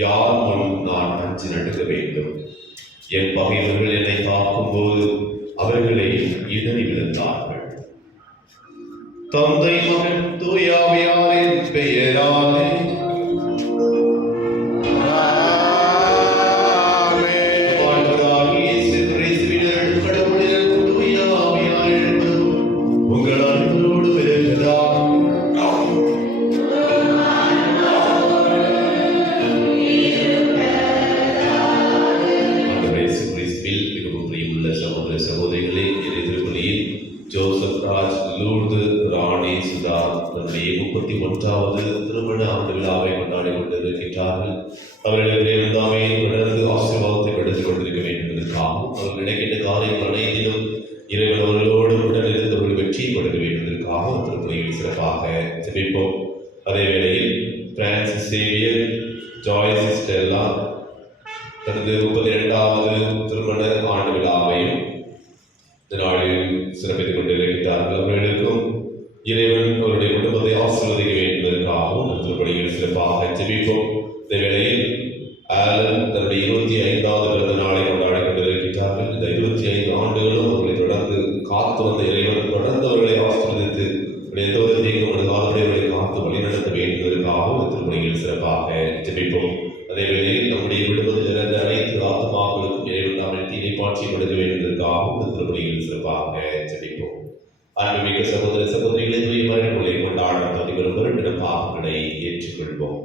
யார் முன் நான் அஞ்சு நடுக்க வேண்டும்? என் பகைவர்கள் என்னை தாக்கும் போது அவர்களை இடறி விழுந்தார்கள். தந்தை மகன் தூயாவியாரின் பெயராலே திருமண ஆண்டு விழாவை கொண்டாடி கொண்டிருக்கின்றார்கள். அவர்களுக்கு எல்லாமே தொடர்ந்து ஆசீர்வாதத்தை எடுத்துக் கொண்டிருக்க வேண்டும் என்பதற்காகவும் அவர்கள் இடைக்கின்ற காரியங்கள் அனைத்திலும் இறைவன் அவர்களோடு உடன் இருந்தவர்கள் வெற்றி கொடுக்க வேண்டும் என்பதற்காகவும் திருப்பணியில் சிறப்பாக ஜெபிப்போம். அதே வேளையில் பிரான்சிஸ் சேவியர் ஜாய்ஸ் ஸ்டெல்லா தனது 32வது திருமண ஆண்டு விழாவையும் இந்த நாளில் சிறப்பித்துக் கொண்டிருக்கிறார்கள். அவர்களுக்கும் இறைவன் அவருடைய குடும்பத்தை ஆசீர்வதிக்க வேண்டும் என்பதற்காகவும் திருப்பணியில் சிறப்பாக ஜெபிப்போம். இந்த வேளையில் ஆலன் தன்னுடைய 25வது பிறந்த நாளை கொண்டாடி கொண்டிருக்கிறார்கள். இந்த 25 ஆண்டுகளும் அவர்களை தொடர்ந்து காத்து வந்த இறைவன் தொடர்ந்து அவர்களை ஆசீர்வதித்து எந்த ஒரு தீங்கும் அணுகாதபடி அவர்களை காத்து வழிநடத்த வேண்டும் என்பதற்காகவும் திருப்பணியில் சிறப்பாக ஜெபிப்போம். அதே வேளையில் நம்முடைய குடும்பத்தில் இறந்த அனைத்து ஆத்மாக்களுக்கும் இறைவன் நாம் தீனைப்பாட்சி கொடுக்க வேண்டும் என்பதற்காகவும் திருப்பணியில் சிறப்பாக ஜெபிப்போம். அன்புமிக்க சகோதர சகோதரிகளை தூயமறை கொண்டாடும் பதிவரும் வருடம் பாவங்களை ஏற்றுக்கொள்வோம்.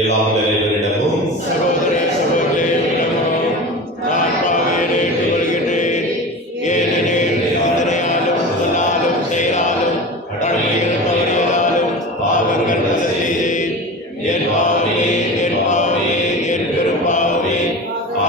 எல்லாம் இறைவனிடமும் சகோதர சகோதரிகளிடமும் நான் பாவியை ஏற்று வருகின்றேன். ஏனெனில் சிந்தனையாலும் சொல்லாலும் செயலாலும் கடமைகள் தவறியதாலும் பாவங்கள் பல செய்தேன். என் பாவமே என் பாவமே என் பெரும் பாவமே.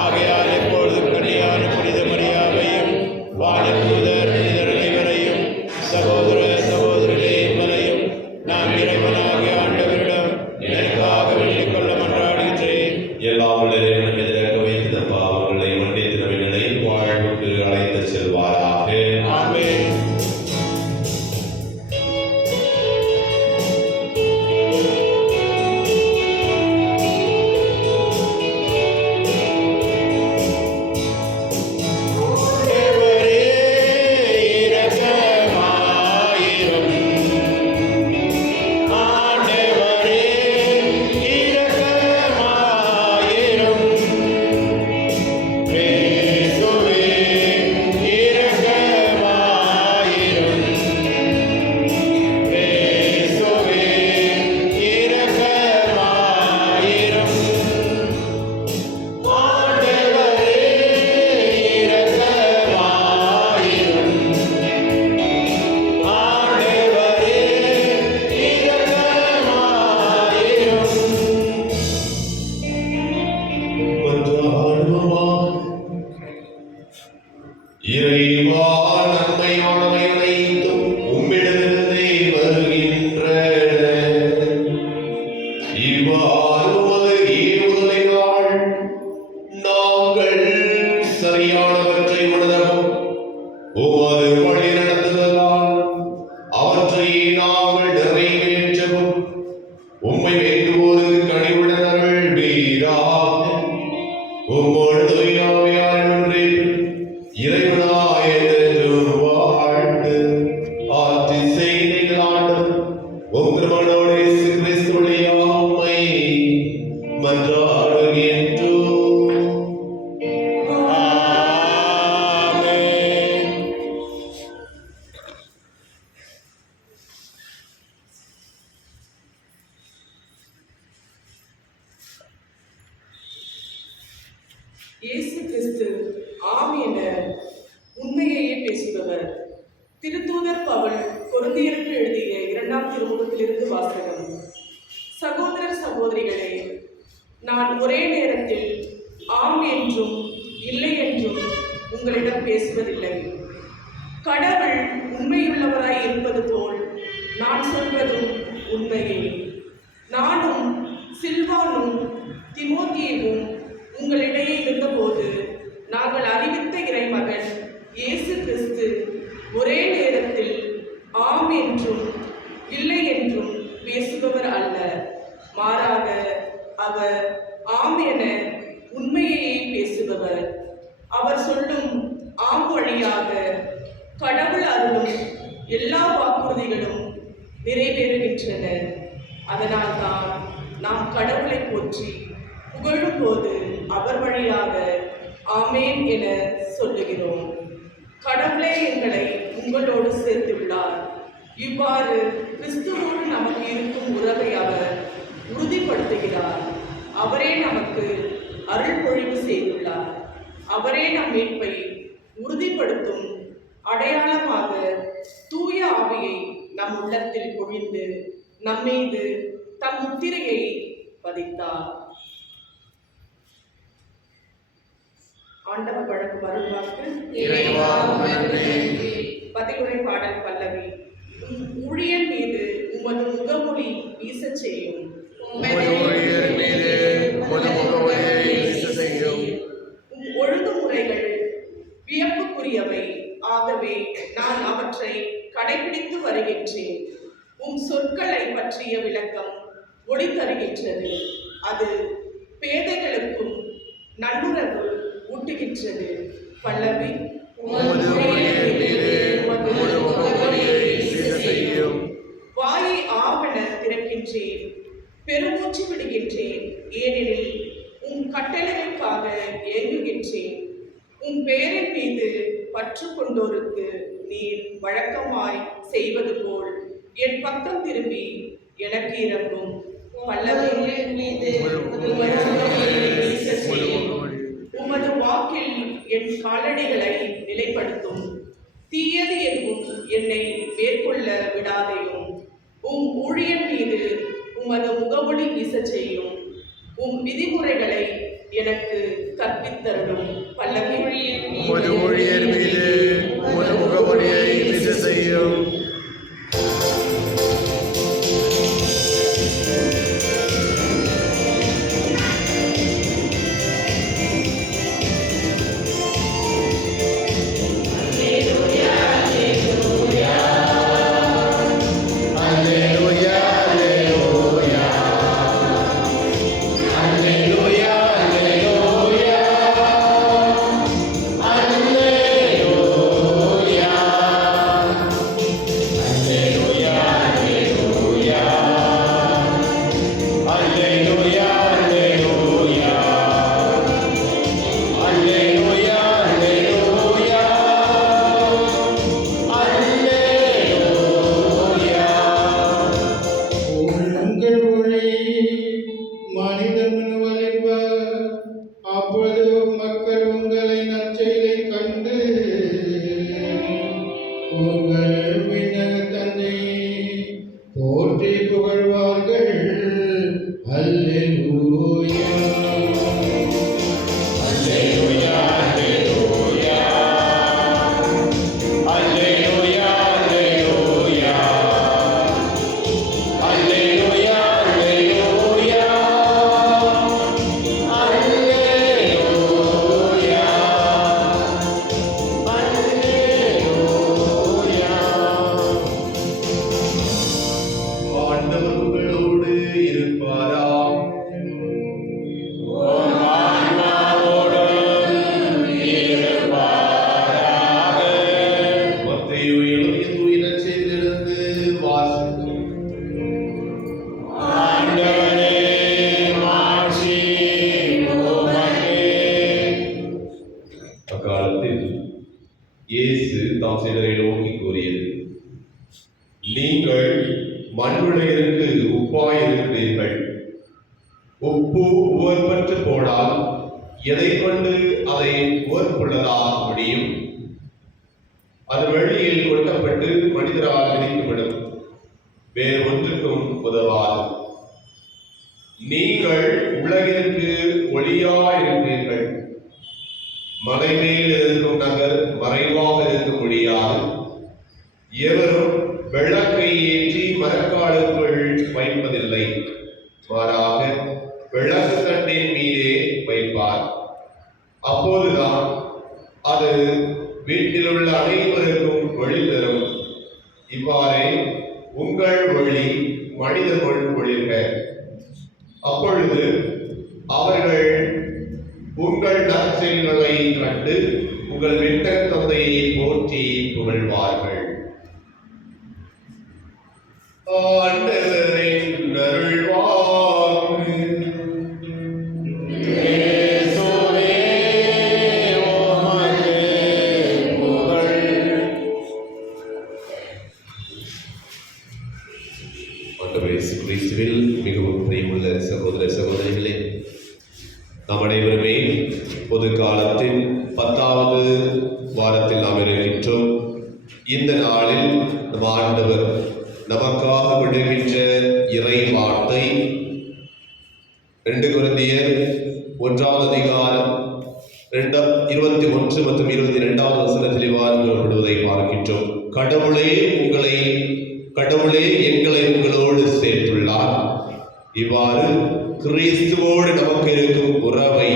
ஆகையால் எப்பொழுதும் கனியான புனித மரியாதையும் வானதூதர் அனைவரையும் சகோதர சகோதரிகளே மலையும் நான் இறைவனாகிய ஆண்டவரிடம் எனக்காக வேண்டிக் கொள்ள மன்றாடுகின்றேன். எல்லாம் இறைவன் எதிராக வைத்த பாவங்களை மன்னித்து நம்மை நிலையில் வாழ்வுக்கு அழைத்து செல்வாராக. ஆமென். இறைவா, நன்மையானவை அனைத்தும் உம்மிடமிருந்தே வருகின்றன. இவ்வாறு உமது ஏவுதலினால் நாங்கள் சரியானவற்றை உணரவும் உமது வழி நடத்துதலால் அவற்றை நாங்கள் நிறைவேற்றவும் உம்மை வேண்டுவோருக்கு கனிவுடனர்கள் வீராக உம்மோடு ஒன்றே இறைவனாய் என்றும் வாழ்ந்து ஆட்சி செய்தீர்கள். ஆண்டவர் உம் திருமகனோடு இயேசு கிறிஸ்துவின் உம்மை மன்றாடுகின்றோம். இயேசு கிறிஸ்து ஆம் என உண்மையையே பேசுபவர். திருத்தூதர் பவுல் கொரிந்தியருக்கு எழுதிய 2ஆம் திருமுகத்திலிருந்து வாசகம். சகோதரர் சகோதரிகளே, நான் ஒரே நேரத்தில் ஆம் என்றும் இல்லை என்றும் உங்களிடம் பேசுவதில்லை. கடவுள் உண்மையுள்ளவராய் இருப்பது போல் நான் சொல்வதும் உண்மையே. நானும் சில்வானும் திமோத்தேயுவும் உங்களிடையே இருந்தபோது நாங்கள் அறிவித்த இறைமகன் இயேசு கிறிஸ்து ஒரே நேரத்தில் ஆம் என்றும் இல்லை என்றும் பேசுபவர் அல்ல. மாறாக அவர் ஆம் அவர் சொல்லும் ஆம் வழியாக கடவுள் அருளும் எல்லா வாக்குறுதிகளும் நிறைவேறுகின்றன. அதனால்தான் நாம் கடவுளை போற்றி புகழும் போது அவர் வழியாக ஆமேன் என சொல்லுகிறோம். கடவுளே எங்களை உங்களோடு சேர்த்துள்ளார். இவ்வாறு கிறிஸ்துவோடு நமக்கு இருக்கும் உறவை அவர் உறுதிப்படுத்துகிறார். அவரே நமக்கு அருள் பொழிவு செய்துள்ளார். அவரே நம் மீட்பை உறுதிப்படுத்தும் அடையாளமாக தூய ஆவியை நம் உள்ளத்தில் பொழிந்து நம்மீது தம் முத்திரையை பதித்தார். ஆண்டவர் வழங்கும் அருள்வாக்கு. பதிலுரை பாடல் பல்லவி. ஊழியர் மீது உமது முகமொழி வீசச் செய்யும். ஒழுங்குமுறைகள் வியப்புக்குரியவை, ஆகவே நான் அவற்றை கடைபிடித்து வருகின்றேன். சொற்களை பற்றிய விளக்கம் ஒளி தருகின்றது. அது பேதைகளுக்கும் நல்லுறவு ஊட்டுகின்றது. பல்லவி. வாயை ஆவண திறக்கின்றேன், பெருமூச்சு விடுகின்றேன், ஏனெனில் கட்டளைகளுக்காக ஏங்குகின்றேன். பெயரின் மீது பற்று கொண்டோருக்கு நீர் வழக்கமாய் செய்வது போல் என் பக்கம் திரும்பி எனக்கு இறங்கும். பல்லவி. உமது வாக்கில் என் காலடிகளை நிலைப்படுத்தும். தீயது எதுவும் என்னை மேற்கொள்ள விடாதையும். ஊழியர் மீது உமது முகமொழி வீசச் செய்யும். விதிமுறைகளை எனக்கு கற்பித்தருளும். பல்லவி. ஊழியர் மீது உமது முகமொழியை வீச செய்யும். உப்பு உவர்பற்று போனால் எதை கொண்டு அதை உவர்ப்புள்ளதாக முடியும்? அது வெளியில் கொட்டப்பட்டு மனிதரால் விதிக்கப்படும், வேறு ஒன்றுக்கும் உதவாது. நீங்கள் உலகிற்கு ஒளியாயிருப்பீர்கள். மலை மேல் இருக்கும் நகர் மறைவாக இருக்க முடியாது. எவரும் விளக்கை ஏற்றி மரக்காலுக்குள் வைப்பதில்லை, மாறாக விளக்கு தண்டின் மீதே வைப்பார். அப்போதுதான் அது வீட்டில் உள்ள அனைவருக்கும் ஒளி தரும். இவ்வாறே உங்கள் ஒளி மனிதர்கள் ஒளிர்க. அப்பொழுது அவர்கள் உங்கள் நற்செயல்களை கண்டு உங்கள் விண்ணக தந்தையை போற்றி புகழ்வார்கள். ஆண்டவரின் அருள்வாக்கு. ஆண்டவர் இயேசு கிறிஸ்துவில் மிகவும் பிரியமுள்ள சகோதர சகோதரிகளே, நாம் அனைவருமே பொது காலத்தின் 10வது வாரத்தில் நாம் இருக்கின்றோம். இந்த நாளில் நம் ஆண்டவர் நமக்காக விடுகின்ற இறை வார்த்தை 2 கொரிந்தியர் 1வது அதிகாரம் 21 மற்றும் 22வது வசனத்தில் இவ்வாறு கூறப்படுவதை பார்க்கின்றோம். கடவுளே எங்களை உங்களோடு சேர்த்துள்ளார். இவ்வாறு கிறிஸ்துவோடு நமக்கு இருக்கும் உறவை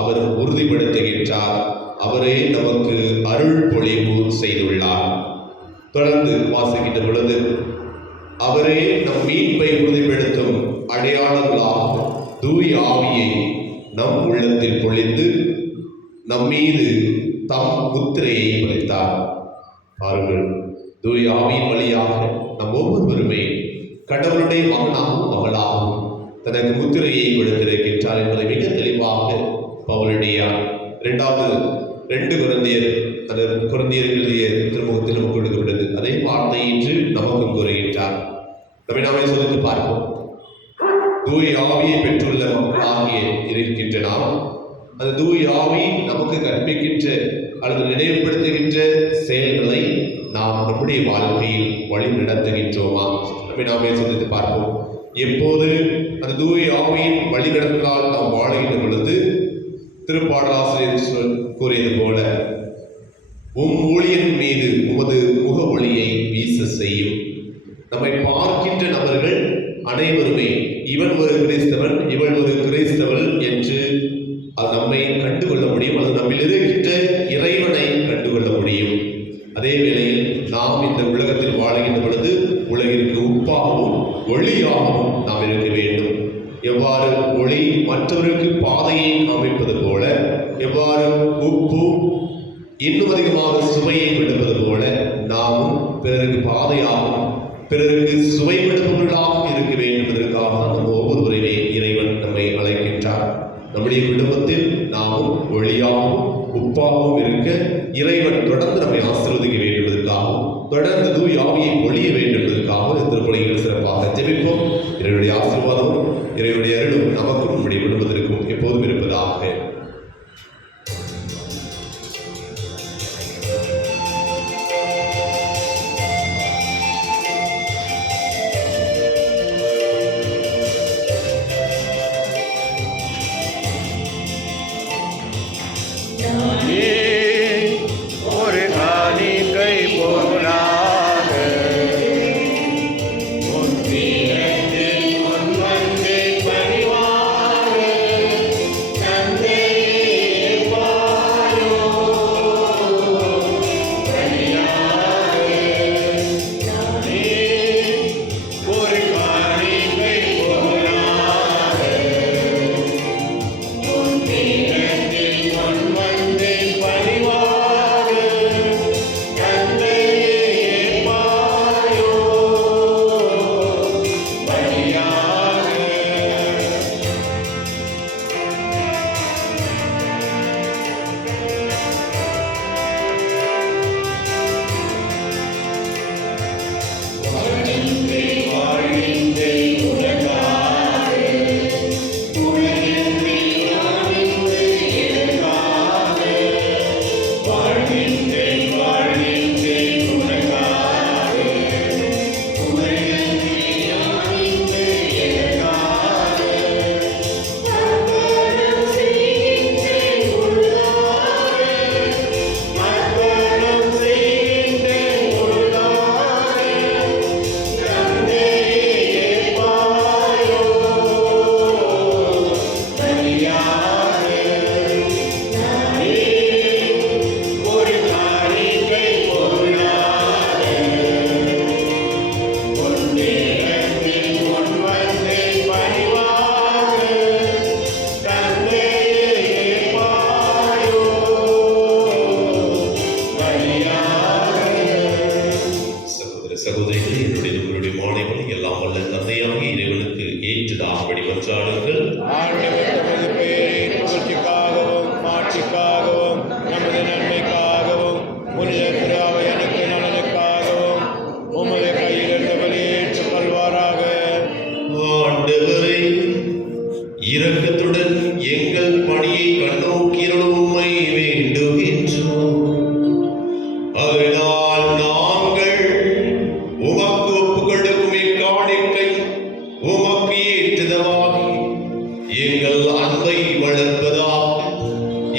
அவர் உறுதிப்படுத்துகின்றார். அவரே நமக்கு அருள் பொழிவு செய்துள்ளார். தொடர்ந்து வாசிக்கின்ற பொழுது அவரே நம் மீட்பை உறுதிப்படுத்தும் அடையாளங்களாக தூய ஆவியை நம் உள்ளத்தில் பொழிந்து நம் மீது தம் முத்திரையை பதித்தார். பாருங்கள், தூய ஆவியின் வழியாக நம் ஒவ்வொருவருமே கடவுளுடைய மகனாகவும் மகளாகவும் தனக்கு முத்திரையை கொடுத்திருக்கின்றார் என்பதை மிக தெளிவாக பவுலடியார் 2 கொரிந்தியர் எழுதிய திருமுகத்தில் நமக்கு கொடுக்கப்பட்டது. அதே வார்த்தை இன்று நமக்கும் கூறுகின்றார். நம்மை நாமே சோதித்து பார்ப்போம். தூய ஆவியை பெற்றுள்ள மக்களாகிய இருக்கின்ற நாம் அந்த தூய ஆவி நமக்கு கற்பிக்கின்ற அல்லது நினைவுபடுத்துகின்ற செயல்களை நாம் நம்முடைய வாழ்க்கையில் வழி நடத்துகின்றோமா? நம்மை நாமே சோதித்து பார்ப்போம். எப்போது அந்த தூய ஆவியின் வழி நடத்தலால் நாம் வாழ்கின்ற பொழுது திருப்பாடலாசிரியர் கூறியது போல ஊழியன் மீது உமது முக ஒளியை வீச செய்யும். நம்மை பார்க்கின்ற நபர்கள் அனைவருமே இவன் ஒரு கிறிஸ்தவன், இவள் ஒரு கிறிஸ்தவள் என்று நம்மை கண்டுகொள்ள முடியும். அது நம்மில் இருக்கின்ற இறைவனை கண்டுகொள்ள முடியும். அதே வேளையில் நாம் இந்த உலகத்தில் வாழ்கின்ற பொழுது உலகிற்கு உப்பாகவும் ஒளியாகவும் நாம் இருக்க வேண்டும். எவ்வாறு ஒளி மற்றவருக்கு பாதையை காமிப்பது போல, எவ்வாறு உப்பு இன்னும் அதிகமாக சுவையை கொடுப்பது போல, நாமும் பிறருக்கு பாதையாகவும் பிறருக்கு சுவை கொடுப்பவர்களாக இருக்க வேண்டும் என்பதற்காக நம்ம ஒவ்வொருவரையுமே இறைவன் நம்மை அழைக்கின்றார். நம்முடைய குடும்பத்தில் நாமும் ஒளியாகவும் உப்பாகவும் இருக்க இறைவன் தொடர்ந்து நம்மை ஆசீர்வதிக்க வேண்டும் என்பதற்காகவும் தொடர்ந்து தூய ஆவியை ஒழிய வேண்டும் என்பதற்காகவும் இந்த திருப்பலிகள் சிறப்பாக ஜெபிப்போம். இறைவனுடைய ஆசீர்வாதமும் இறைவனுடைய அருளும் நமக்கும் நம்முடைய குடும்பத்திற்கும் எப்போதும் இருப்பதாக.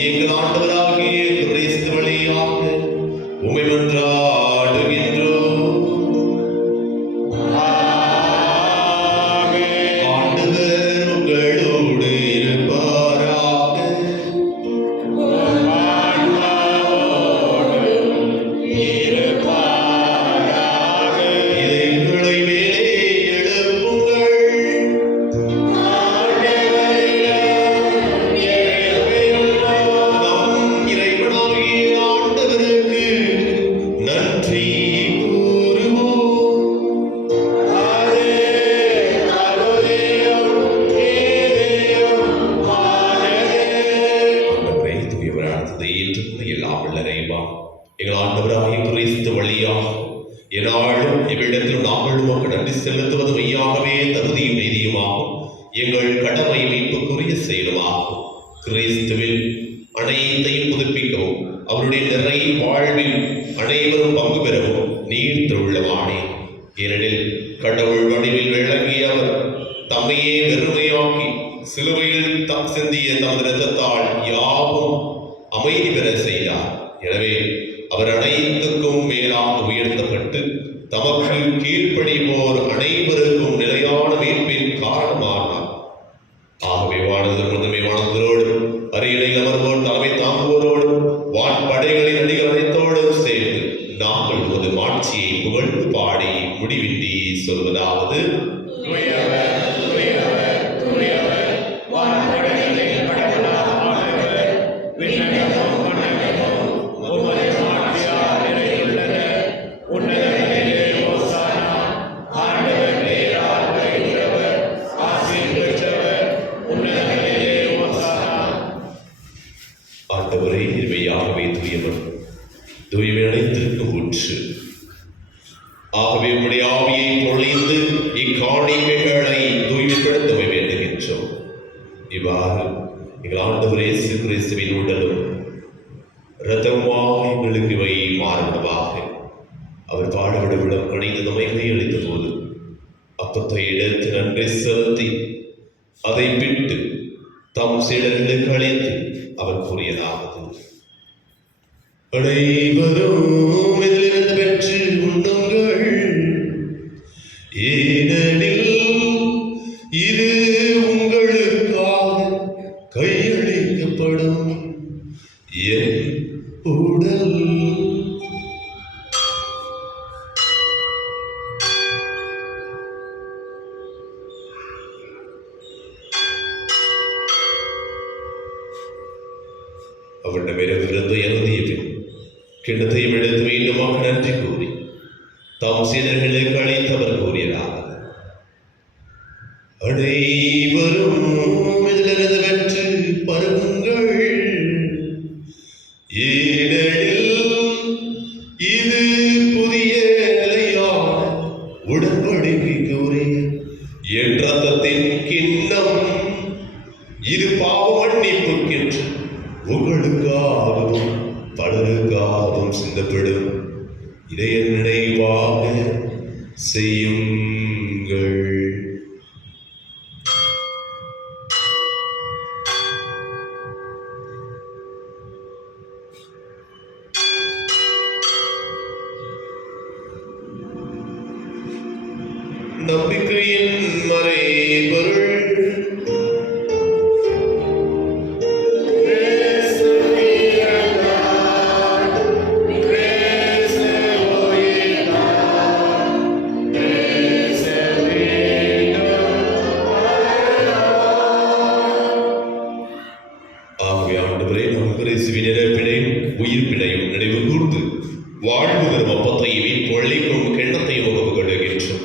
எங்கள் ஆண்டவராகிய கிறிஸ்து வழியாக உம்மை மன்றாடுகின்றோம். ஆண்டவர் உங்களோடு இருப்பாராக. இதயங்களை மேலே எழுப்புங்கள். நம் இறைவனாகிய ஆண்டவருக்கு நன்றி கூறுவோம். ஆண்டவரே, தூயவர் அழைத்ததை ஏற்றுக்கொண்டு எல்லாம் வல்ல இறைவா, எங்கள் ஆண்டவராகிய கிறிஸ்து வழியாக எந்நாளும் எவ்விடத்திலும் நாங்கள் உமக்கு நன்றி செலுத்துவது மெய்யாகவே தகுதியும் நீதியுமாகும். எங்கள் கடமை மீட்புக்குரிய செயலுமாகும். கிறிஸ்துவில் அனைத்தையும் புதுப்பிக்கவும் அவருடைய நிறை வாழ்வில் அனைவரும் பங்கு பெறவும் நீர்த்துள்ளவானே. ஏனெனில் கடவுள் வடிவில் விளங்கிய அவர் தம்மையே வெறுமையாக்கி சிலுவையில் தம் சிந்திய தமது இரத்தத்தால் யாவும் அமைதி பெற செய்தார். எனவே அவர் அனைத்துக்கும் மேலாக உயர்த்தப்பட்டு தமக்கு கீழ்ப்படிவோர் அனைவருக்கும் நிலையான மீட்பின் காரணமானார். ஆகவே வானது முதன்மை வானதோடு அரியணையில் அமர்வோர் தலைமை தாங்குவோரோடு வான்படைகளின் அடிகள் அனைத்தோடும் சேர்ந்து நாங்கள் உமது மாட்சியை புகழ்ந்து பாடி முடிவின்றி சொல்வதாவது: ஆண்டவரே, இவையாகவே தூயவர், தூய்மை அனைத்திற்கும் ஊற்று. ஆகவே உம்முடைய ஆவியை பொழிந்து இக்காணிக்கைகளை தூய்மைப்படுத்த வேண்டுகின்றோம். இவ்வாறு எங்கள் ஆண்டவர் இயேசு கிறிஸ்துவின் உடலும் இரத்தமாக எங்களுக்கு இவை மாறுவதாக. அவர் பாடுபட விடம் கணிந்து நம்மை கையளித்த போது அப்பத்தை எடுத்து நன்றி செலுத்தி அதை விட்டு தம் சீடர்களுக்கு அளித்து அவர் கூறியதாவது: அனைவரும் இதிலிருந்து பெற்று உண்ணுங்கள், ஏனெனில் இது உங்களுக்காக கையளிக்கப்படும் என் உடல். அவரிடமிருந்து இறந்திய பின் கிண்ணத்தையும் எடுத்து மீண்டுமாக நன்றி கூறி தாம் சீடர்களுக்கு அழைத்தவர் கூறியதாவது: அனைவரும் இதிலிருந்து பெற்று பருகுங்கள், ஏனெனில் இது புதிய நிலையான உடன்படிக்கைக்கு உரிய என் இரத்தத்தின் கிண்ணம். இது பாவ மன்னிப்புக்கென்று உங்களுக்காகவும் பலருக்காகவும் சிந்தப்படும். இதை என் நினைவாக செய்யுங்கள். நம்பிக்கையின் மறைபொருள். ஆகவே ஆண்டவரே, நாம் கிறிஸ்துவின் இறப்பினையும் உயிர்ப்பினையும் நினைவு கூர்ந்து வாழ்வு தரும் அப்பத்தையும் பொழிக்கும் கிண்ணத்தையும் உகவுகின்றோம்.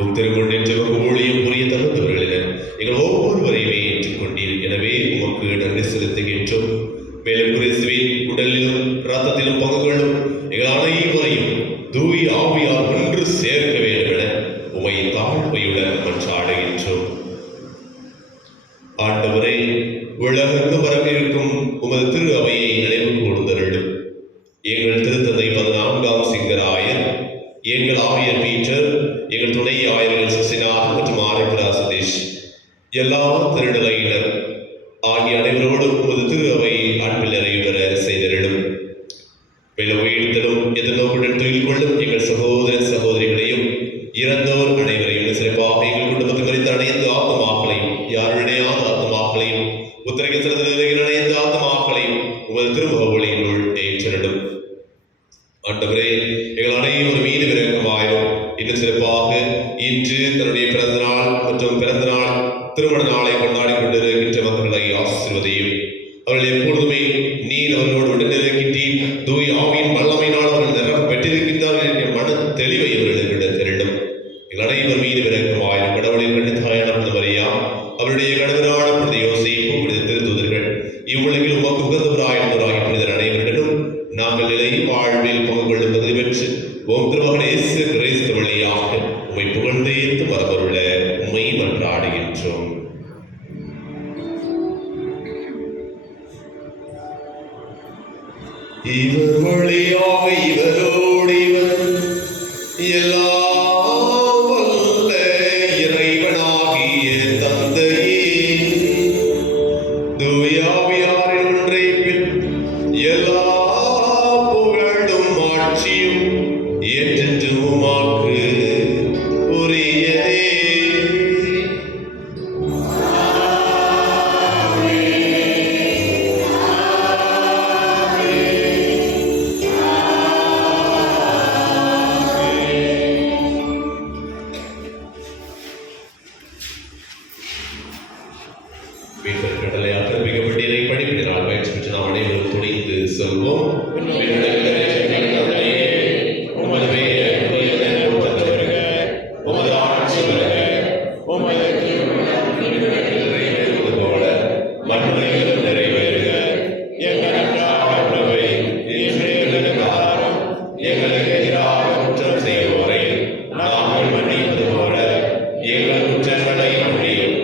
உம் திருமுன் நின்று ஊழியம் புரிய தகுந்தவர்கள் என எங்கள் ஒவ்வொருவரையுமே ஏற்றுக்கொண்டீர். எனவே உமக்கு நன்றி செலுத்துகின்றோம். மேலும் கிறிஸ்துவின் உடலிலும் இரத்தத்திலும் பங்குகளும் எங்கள் அனைவரையும் தூய் ஆவியால் ஒன்று சேர்க்க வேண்டும் என உமை தாழ்மையுடன் மன்றாடுகின்றோம். ஆண்டவரே, உலகுக்கு வரவிருக்கும் உமது திரு அவையை நினைவு கூர்ந்தருளும். எங்கள் திருத்தந்தை 14ஆம் சிங்கராயர், எங்கள் ஆயர் பீட்டர், எங்கள் துணை ஆயர்கள் சசிநாத் மற்றும் ஆரோக்கிய சதீஷ், எல்லா திருநிலையினர் ஆகிய அனைவரோடும் உமது திரு அவை அன்பில் உமது திருமுக ஒளியினுள் ஏற்றெடும். ஆண்டவரே, எங்கள் அனைவரும் மீது இரக்கமாயிரும். இன்னும் சிறப்பாக இன்று தன்னுடைய பிறந்த நாள் மற்றும் பிறந்த நாள் திருமண நாளை கொண்டாடி கொண்டிருக்கின்ற மக்களை ஆசீர்வதியும். அவர்கள் எப்பொழுதுமே நீர் அவர்களோடு உடனிருக்கின்றீர். தூய ஆவியின் வல்லமையினால் அவர்கள் நிறம் பெற்றிருக்கின்றார்கள் என்ற மன தெளிவை அவர்களுக்கு திரண்டும். எங்கள் அனைவர் மீது இரக்கமாயிரும். கடவுளின் கண்ணித்தாயான மரியா, அவருடைய கடவுளான புனித யோசேப்பு, புனித திருத்தூதர்கள், இவ்வுலகில் உமக்கு உகந்தவராயிருந்தவராகிய புனிதர் அனைவரிடமும் நாங்கள் நிலை வாழ்வில் பங்கு கொள்ளும் தகுதி பெற்று உம் திருமகன் இயேசு கிறிஸ்து வழியாக உம்மை புகழ்ந்தேத்து வரவருள்ள உம்மை மன்றாடுகின்றோம். இவர் வழியாக இவரோடு இவர் எல்லாம் வல்ல இறைவனாகிய தந்தையே, தூய ஆவியாரின் ஒன்றைப்பில் எல்லா புகழும் ஆட்சியும் என்றென்று உமக்கு உரியதே. மீட்பர் கடலை ஆக்கிரமிக்கப்பட்டீரை படிப்பினால் பயிற்சி பெற்று நாம் அனைவரும் துணிந்து சொல்வோம். உமது பெயர் போற்றப்படுக, உமது ஆட்சி வருக, உமது திருவுளம் நிறைவேறுவது போல மண்ணுலகிலும் நிறைவேறுக. எங்கள் அன்றாட உணவை இன்று எங்களுக்கு தாரும். எங்களுக்கு எதிராக குற்றம் செய்வோரை நாங்கள் மன்னிப்பது போல எங்கள் குற்றங்களை மன்னியும்.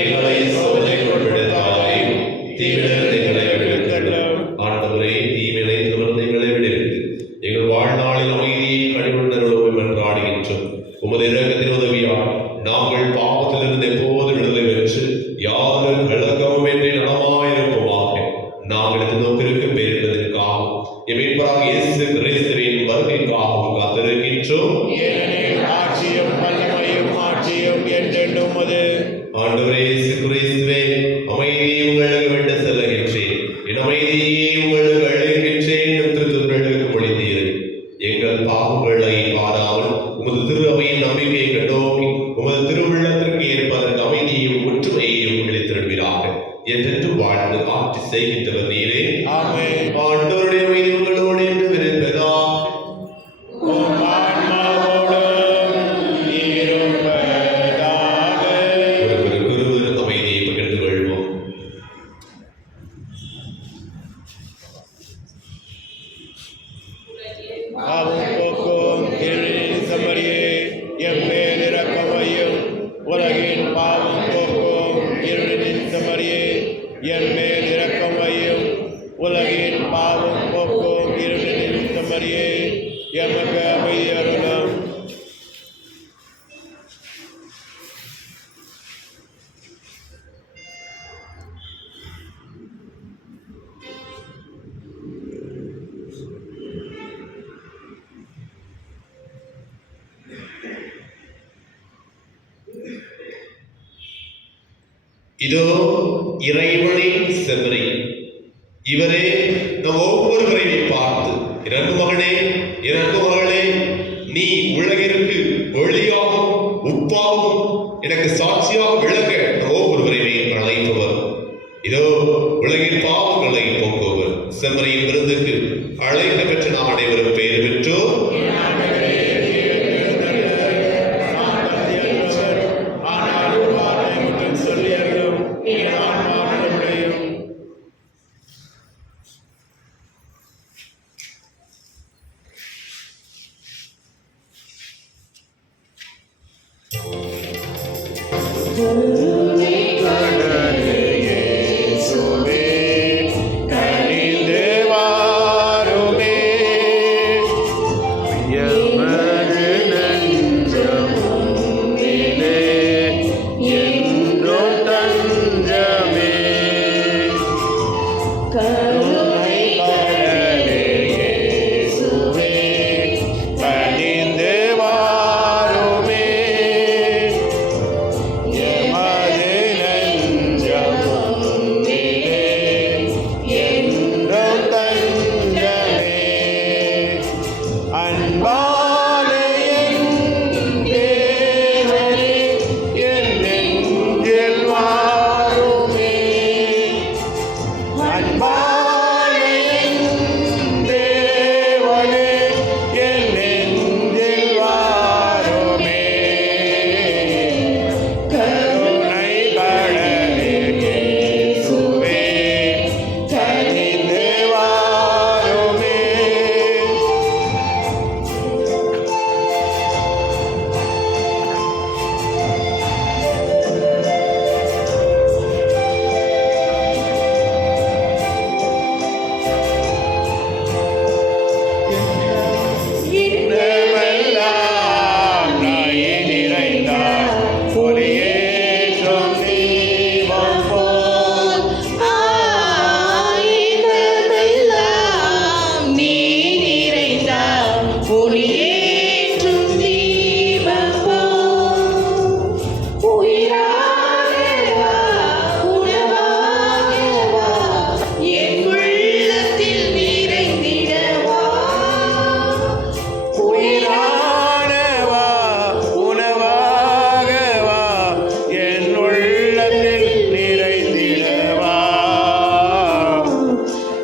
எங்களை சோதனைக்குள் விடுத்தாதேயும், தீவிலிருந்து எங்களை விடுவித்தருளும். ஆண்டவரே, தீவிலிருந்து எங்களை விடுவித்து எங்கள் வாழ்நாளில் அமைதியை கழிவுணர்வோம் என்றாடுகின்றோம். உமது இரக்கத்தின் உதவியால் நாங்கள் பாவத்திலிருந்து எப்போது விடுதலை பெற்று யாரும் கலக்கமும் என்று நலமாயிருப்போமாக. நாங்கள் எதிர்நோக்கிற்கு பேரிடுவதற்காகவும் எமீட்பராக இயேசு கிறிஸ்துவின் வருகைக்காகவும் காத்திருக்கின்றோம். ஆட்சியும் வல்லமையும் ஆட்சியும் என்றென்றும் உமது. ஆண்டவரே இயேசு கிறிஸ்துவே, அமைதியை உங்களுக்கு விட்டு செல்லுகின்றேன், என் அமைதியை உங்களுக்கு அளிக்கின்றேன் என்று திருத்தூதர்களுக்கு மொழிந்தீர். எங்கள் பாவங்களை பாராமல் உமது திரு அவையின் நம்பிக்கையை கண்டோக்கி உமது திருவுள்ளத்திற்கு ஏற்பதற்கு அமைதியையும் ஒற்றுமையையும் அளித்திடுவீராக. என்றென்று வாழ்ந்து ஆட்சி செய்கின்றவர் நீரே. ஆமென். ஆண்டவருடைய அமைதி உங்களோடு என்று விரும்புவதா. உம் ஆன்மாவோடும் இருப்பதாக. ஒருவருக்கு அமைதியை பகிர்ந்து கொள்வோம். பாவம் போக்கும் இருளின் செம்மறியே, எம்மேல் இரக்கமையும். உலகின் பாவம் போக்கும் இருளின் செம்மறியே, எம்மேல் இரக்கமையும். உலகின் பாவம் போக்கும் இருளின் செம்மறியே, எமக்கு அமைதி அருளும். இதோ இறைவனின் செம்மறி, இவரே நம் ஒவ்வொருவரையும் பார்த்து, என் அன்பு மகனே, என் அன்பு மகளே, நீ உலகிற்கு ஒளியாகவும் உப்பாகவும் எனக்கு சாட்சியாக விளங்க நம் ஒவ்வொருவரையும் அழைப்பவர். இதோ உலகின் பாவங்களை போக்குவர். செம்மறியின் விருந்துக்கு அழைக்க பெற்ற நாம் அனைவரும் பெயர் பெற்றோர். Yeah.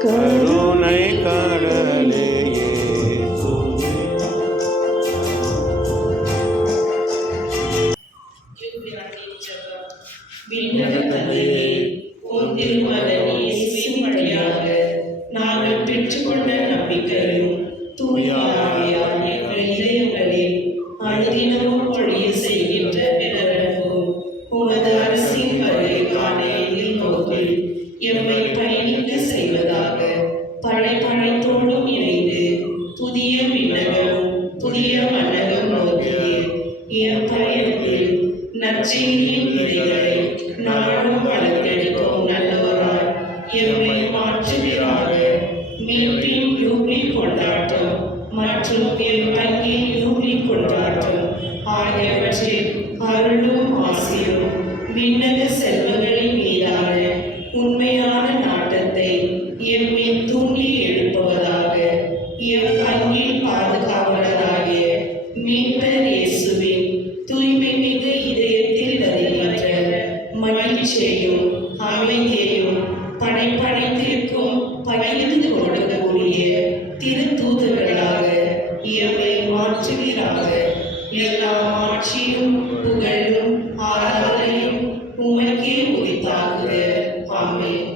கருணை கடலே விண்ணகத்தந்தையே, உம் திருமகன் இயேசுவின் வழியாக நாங்கள் பெற்றுக்கொண்ட நம்பிக்கையும் தூய ஆவியால் எங்கள் இதயங்களில் அனுதினமும் பொழிய செய்கின்ற பிறருக்கும் உமது அரசின் வருகைக்கான எதிர்நோக்கில் எம்மை பயணிக்க செய்வதாக படைப்படைத்தோடும் இணைந்து புதிய விண்ணகமும் புதிய மன்னகம் நோக்கிய எம் பயணத்தில் நற்செய்தியின் விதைகளை நாடும் வளர்த்தெடுக்கும் நல்லவராய் எம்மை மாற்றுகிறாக. மீட்பின் யூபிலி கொண்டாட்டம் மற்றும் எம் பங்கின் யூபிலி கொண்டாட்டம் ஆகியவற்றில் அருளும் ஆசியும் விண்ணக செல்வங்களின் மீதான உண்மையான நாட்டத்தை எம்மின் தூண்டி எழுப்புவதாக. எம் பங்கின் பாதுகாவலராகிய மீட்பர் இயேசுவின் தூய்மை மிகு இதயத்தில் வருகின்ற மகிழ்ச்சியையும் அமைதியையும் படைப்படைத்திற்கும் பகிர்ந்து கொடுக்கக்கூடிய திருத்தூதர்களாக எம்மை மாற்றுகிறாக. எல்லா ஆட்சியும் புகழும் ஆராதனையும் உமக்கே உரித்தாகுக. ஆமென்.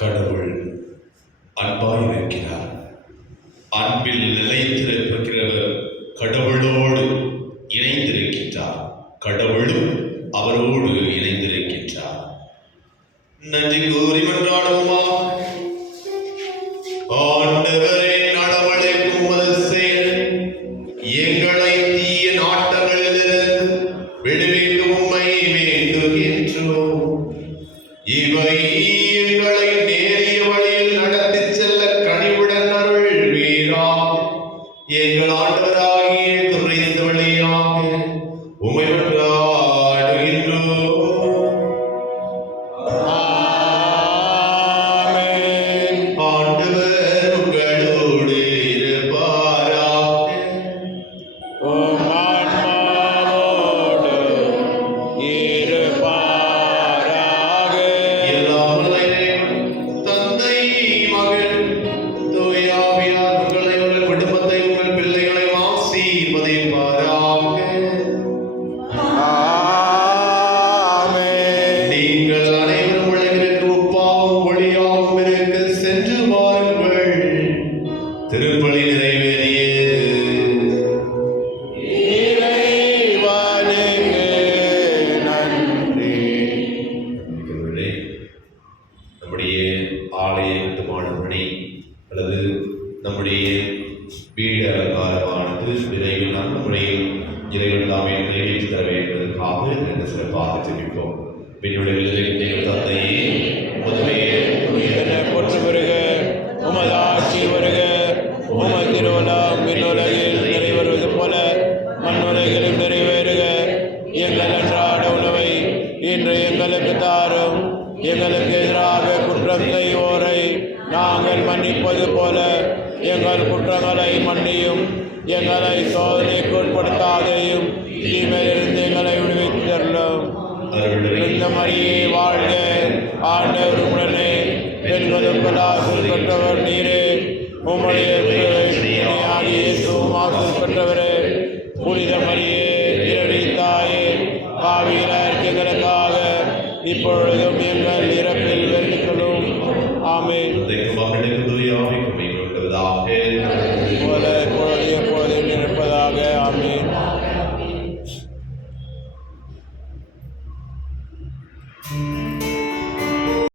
கடவுள் அன்பாய் இருக்கிறார். அன்பில் நிலைத்திருக்கிறவர் கடவுளோடு இணைந்திருக்கின்றார். கடவுளும் அவரோடு இணைந்திருக்கின்றார். நன்றி கூறி மன்றாடுவோமா. ஆண்டவரே, நடவடிக்கும் உமது செயல் எங்களை தீய நாட்டங்களிலிருந்து விடுவிக்க உம்மை வேண்டுகின்றோம். இவை எங்களை நேரிய வழியில் நடத்திச் செல்ல கனிவுடன் அருள்வீராக. எங்கள் ஆண்டவராகிய கிறிஸ்து வழியாக உம்மை மன்றாடுகின்றோம். ஆமென். ஆண்டவர் உங்களோடு இருப்பாராக. உம் ஆன்மாவோடு இருப்பாராக. எல்லாம் வல்ல இறைவன், தந்தை, மகன், தூய ஆவியார் உங்களை, உங்கள் குடும்பத்தை, உங்கள் பிள்ளைகளை ஆசீர்வதிப்பாராக. ஆமென். நீங்கள் அனைவரும் உலகிற்கு உப்பாவும் ஒளியாகவும் இருக்க சென்று வாருங்கள். திருப்பலி நிறைவேறியது. இறைவனுக்கு நன்றி. இருக்கிறவர்களே, நம்முடைய ஆலய கட்டுமானம் பணி அல்லது நம்முடைய வீடு அலங்காரமானது விரைவில் நல்ல முறையில் இறைவன் தாமே நிறைவேற்றி தர வேண்டுவதற்காக என்று சிறப்பாக தெரிவிப்போம். பின்னுடைய எங்கள் தந்தையே, உமது பெயர் என போற்று வருக, உமது ஆட்சி வருக, உமது திருவுளம் விண்ணுலகில் நிறைவேறுவது போல மண்ணுலகிலும் நிறைவேறுக. எங்கள் அன்றாட உணவை இன்று எங்களுக்கு தாரும். எங்களுக்கு எதிராக குற்றம் செய்வோரை நாங்கள் மன்னிப்பது போல எங்கள் குற்றங்களை மன்னியும். எங்களை சோதனைக்கு உட்படுத்தாதையும் தீமையிலிருந்து எங்களை விடுவித்தருளும். இந்த மரியே வாழ்க, ஆண்டவர் உடனே பெண்களுக்குள் ஆசிர் பெற்றவர் நீரே. உம்முடைய ஆகிய இயேசுவும் ஆசிர் பெற்றவரே. புனித மரியே, இறைவி தாயே, பாவிகளார் எங்களுக்காக இப்பொழுதும் எங்கள் இறப்பில் வேண்டிக் கொள்ளும். ஆமென்.